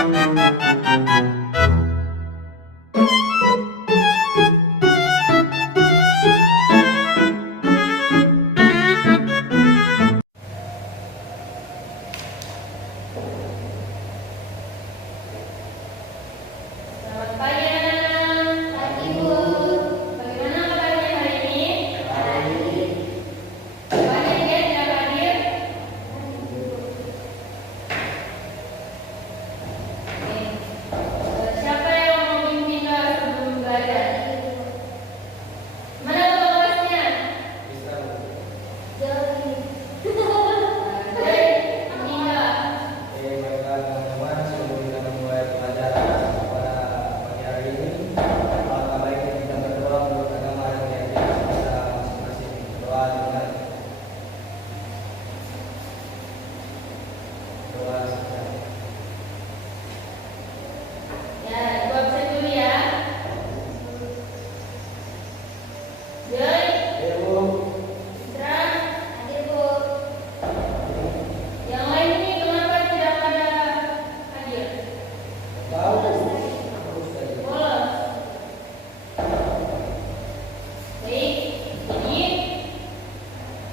Selamat pagi anak-anak. Pagi Bu. Bagaimana kabarnya hari ini? Baik. Banyak ya tidak hadir? Oke. Siapa yang mau bimbing kelas sebelum belajar? Mana ketua kelasnya? Jody. Jody, bimbing nggak? Baiklah teman-teman, sebelum kita memulai pelajaran pada pagi hari ini, alangkah baiknya kita berdoa menurut agama yang diajarkan kita masing-masing. Doa dengan doa saja. Ya, ibu absen dulu ya. Joy, Ibu, Isra, hadir Bu. Yang lain ini kenapa tidak pada hadir? tahu terus saja. Bolos. Baik, jadi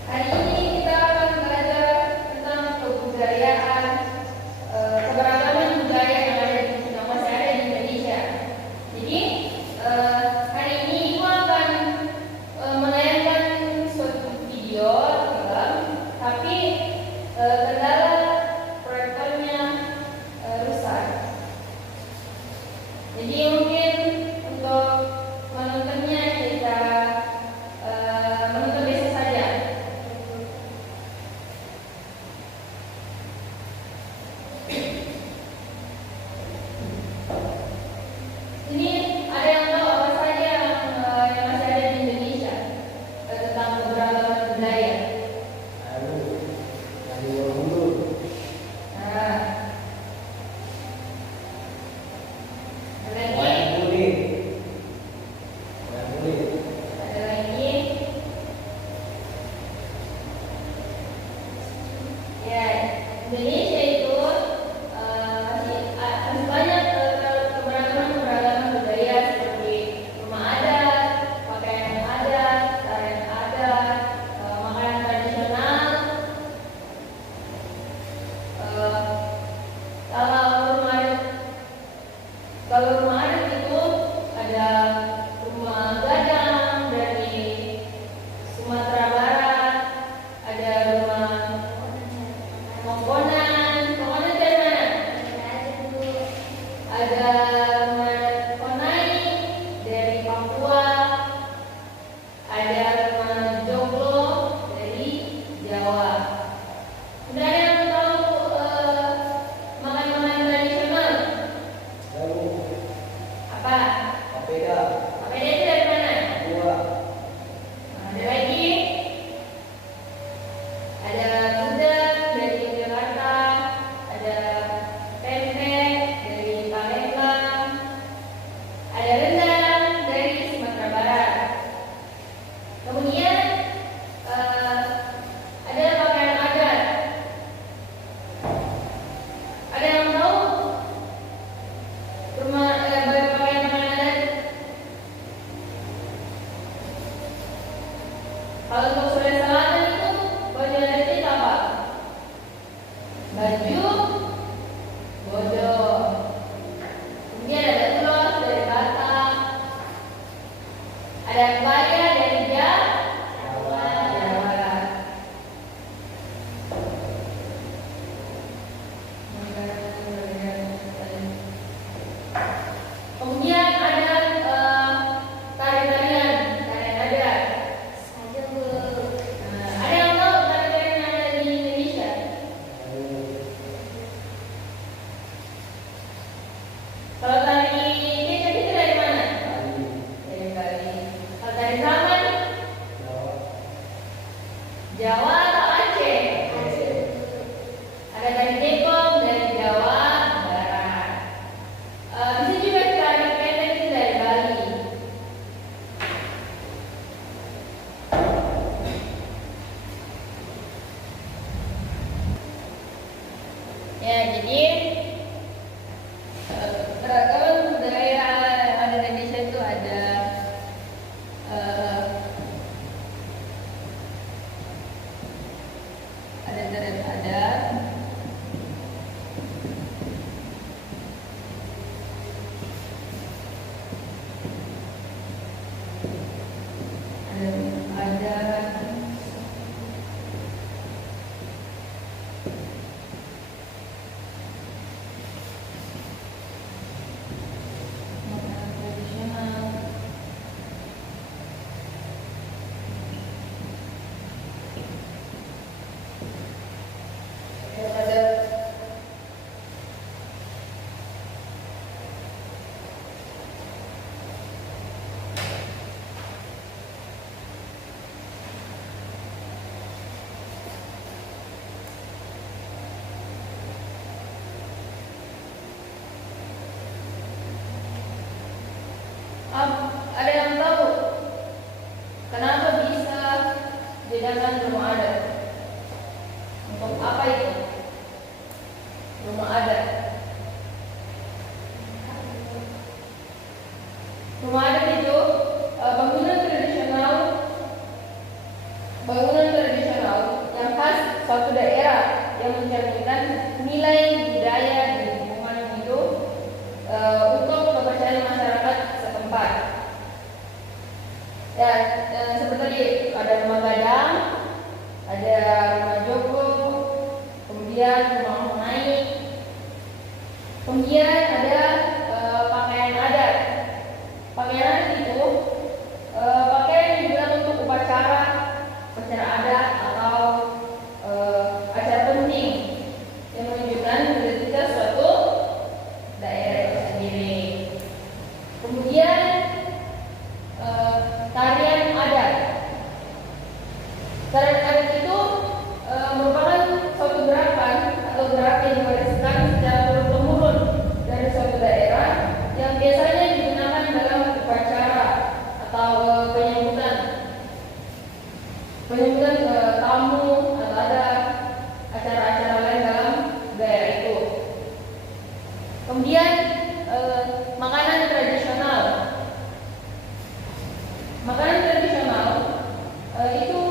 hari ini kita akan belajar tentang kebudayaan, keberagaman budaya yang masih ada di Indonesia. Jadi hari ini Ibu akan menayangkan suatu video film, tapi kendala proyektornya rusak. Jadi mungkin untuk menontonnya kita menonton biasa saja. Ini ada yang tahu apa saja yang masih ada di Indonesia tentang keberagaman budaya. Ayo, yang di Borobudur. Nah, ada lagi, Wayang kulit. Wayang kulit. ada lagi. Ya, Indonesia itu masih banyak keberagaman budaya seperti rumah adat, pakaian adat, tarian adat, makanan tradisional. Kalau rumah adat itu ada rumah gadang dari Sumatera Barat, ada rumah Mongkonan. Mongkonan dari mana? Ada rumah Konai dari Papua, ada rumah Joglo dari Jawa. Sudah ada yang tahu makanan-makanan tradisional? Lalu, Apa? papeda. Papeda itu dari mana? Papua. Ada lagi. Ada gudeg dari Jakarta, ada pempek dari Palembang, ada rendang dari Sumatera Barat. Kemudian ada pakaian adat. Ada yang tahu pakaian adat? Kalau untuk Sulawesi Selatan itu baju adatnya itu apa? Baju bodo. Kemudian ada ulos dari Batak, ada kebaya dari Jawa Barat. Kemudian ada tarian adat. Ada yang tahu tarian yang ada di Indonesia? Kalau tari kecak itu dari mana? Dari Bali. Kalau tari zaman? Jawa atau Aceh? Ada tari dekong dari Jawa Barat. Bisa juga tari pendek Ada yang tahu kenapa bisa jadikan rumah adat? Untuk apa itu rumah adat? Rumah adat itu bangunan tradisional yang khas suatu daerah yang mencerminkan nilai budaya di lingkungan itu untuk kepercayaan masyarakat setempat. Ya, seperti tadi ada rumah gadang, ada rumah joglo, kemudian rumah naik, kemudian ada pakaian adat. Pakaian adat itu pakaian yang digunakan untuk upacara adat atau acara penting yang menunjukkan identitas suatu daerah itu sendiri. Kemudian tarian adat. Tarian adat itu merupakan suatu gerakan atau gerakan yang diwariskan secara turun-temurun dari suatu daerah yang biasanya digunakan dalam upacara atau penyambutan tamu atau ada acara-acara lain dalam daerah itu. Kemudian makanan tradisional. Makanan tradisional itu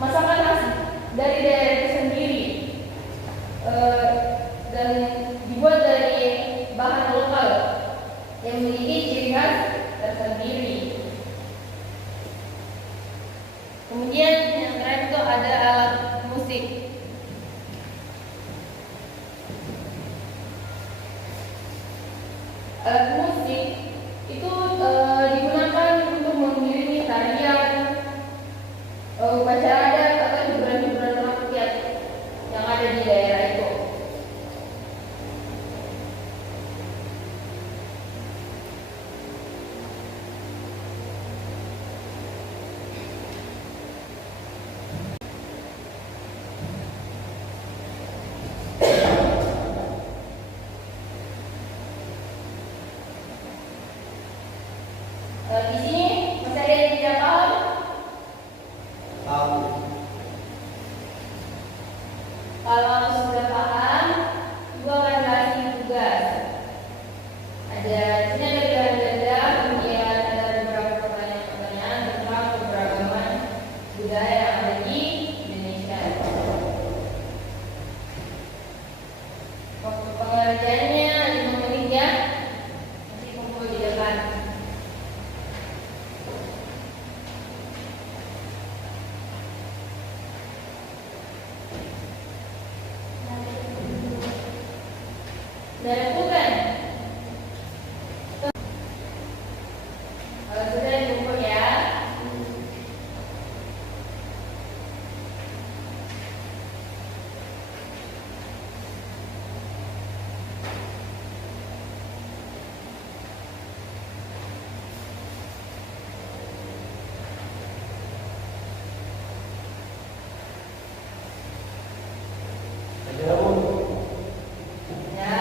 masakan khas dari daerah itu sendiri dan dibuat dari bahan lokal yang memiliki ciri khas tersendiri. Kemudian yang terakhir itu ada alat musik. Alat musik itu digunakan untuk mengiringi tarian, upacara adat atau hiburan-hiburan rakyat yang ada di daerah itu. Di sini masih ada yang tidak paham? Tahu. Kalau sudah paham, Ibu akan kasih tugas. Di sini ada ganda-ganda, kemudian ada beberapa pertanyaan-pertanyaan tentang keberagaman budaya yang ada di Indonesia. Waktu pengerjaannya 5 menit ya. Nanti kumpul di depan. Dan bukan. Kalau sudah kumpul ya. Ada Bu. Ya.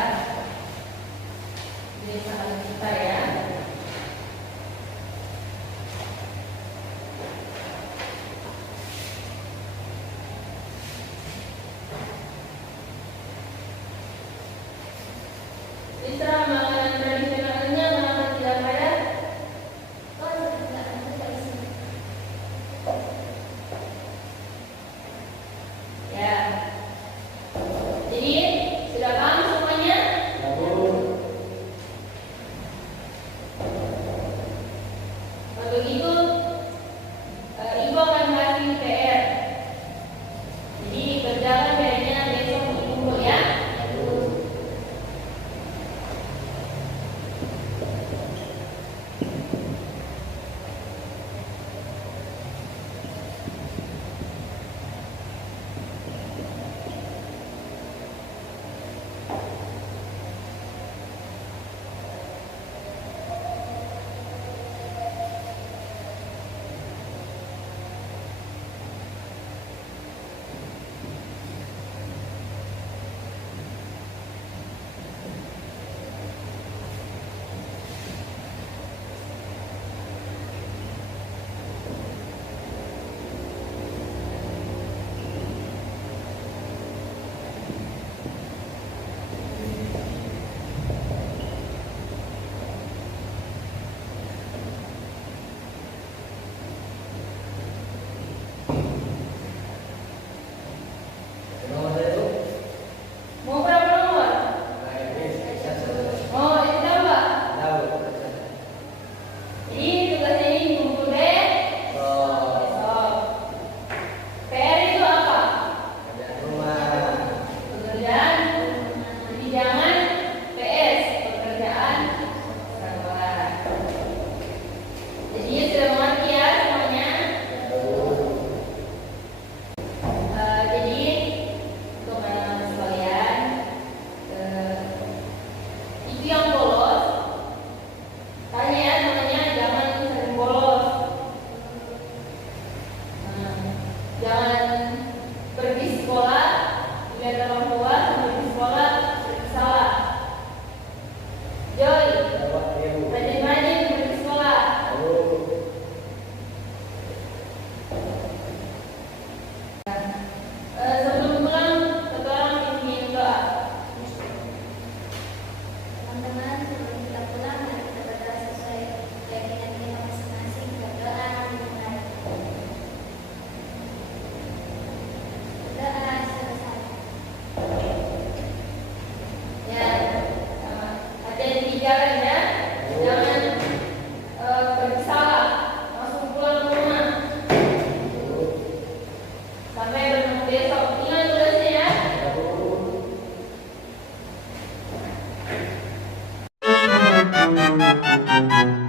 Thank you.